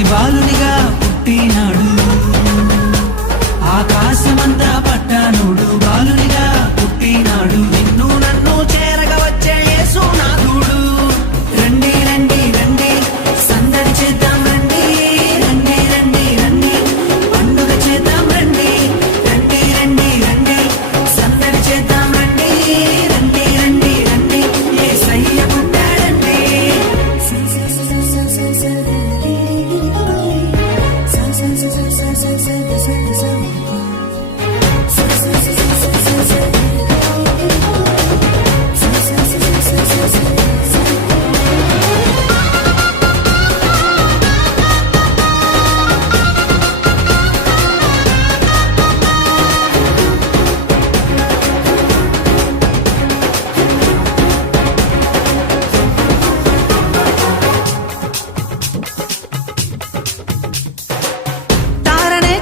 పసిబాలునిగా పుట్టినాడు, ఆకాశమంతా పట్టానుడు బాలునిగా పుట్టినాడు. నిన్ను నన్ను చేరగా వచ్చే యేసునాథుడు. రండి రండి రండి సందడి చేద్దాం రండి, రండి రండి రండి పండుగ చేద్దాం రండి, రండి రండి రండి సందడి చేద్దాం రండి, రండి రండి రండి యేసయ్య పుట్టాడండి.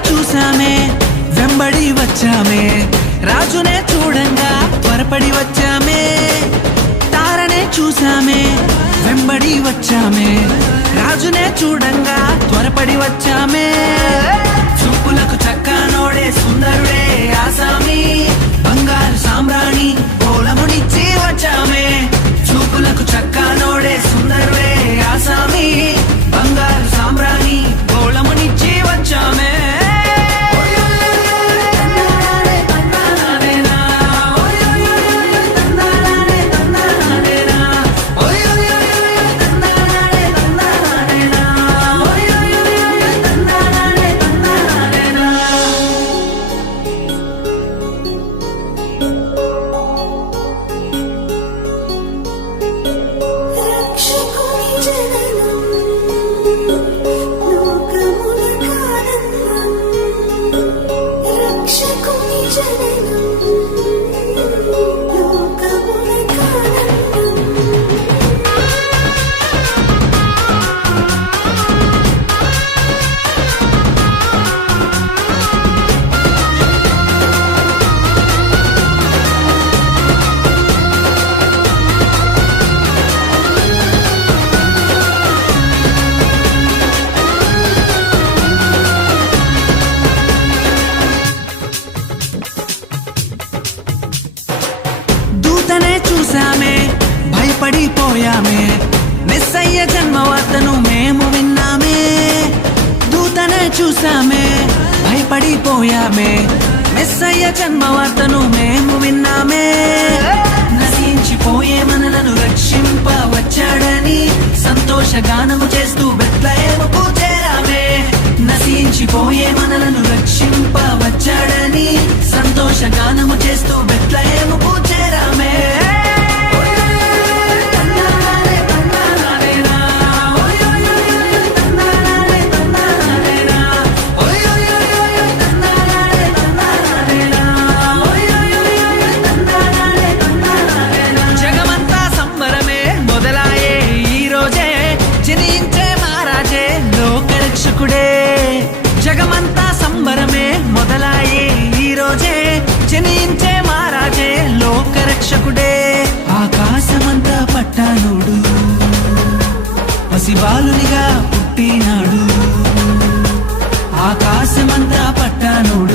చూసామే వెంబడి వచ్చామే, రాజునే చూడంగా త్వరపడి వచ్చామే. తారనే చూసామే వెంబడి వచ్చామే, రాజునే చూడంగా త్వరపడి వచ్చామే. చూపులకు చక్కనోడే సుందరుడే ఆసామి, బంగారు సామ్రాణి పోలమునిచ్చి వచ్చామే. చూపులకు చక్కనోడే సుందరుడే ఆసామి, బంగారు సామ్రాణి పోలమునిచ్చి వచ్చామే. దూతనే చూసామే భయపడిపోయామే, మెస్సయ్య జన్మవార్తను మేము విన్నామే. దూతనే చూసామే భయపడిపోయామే, మెస్సయ్య జన్మవార్తను మేము విన్నామే. నశించిపోయే మనలను రక్షింప వచ్చాడని సంతోషగానము చేస్తూ బెత్లెహేముకు చేరామే. నశించిపోయే మనలను రక్షింప వచ్చాడని సంతోషగానము చేస్తూ బెత్లెహేముకు చేరామే. జగమంతా సంబరమే మొదలాయే ఈ రోజే, జనించే మహారాజే లోకరక్షకుడే. జగమంతా సంబరమే మొదలాయే ఈ రోజే, జనించే మహారాజే లోకరక్షకుడే. ఆకాశమంతా పట్టానుడు పసిబాలునిగా పుట్టినాడు, ఆకాశమంతా పట్టానుడు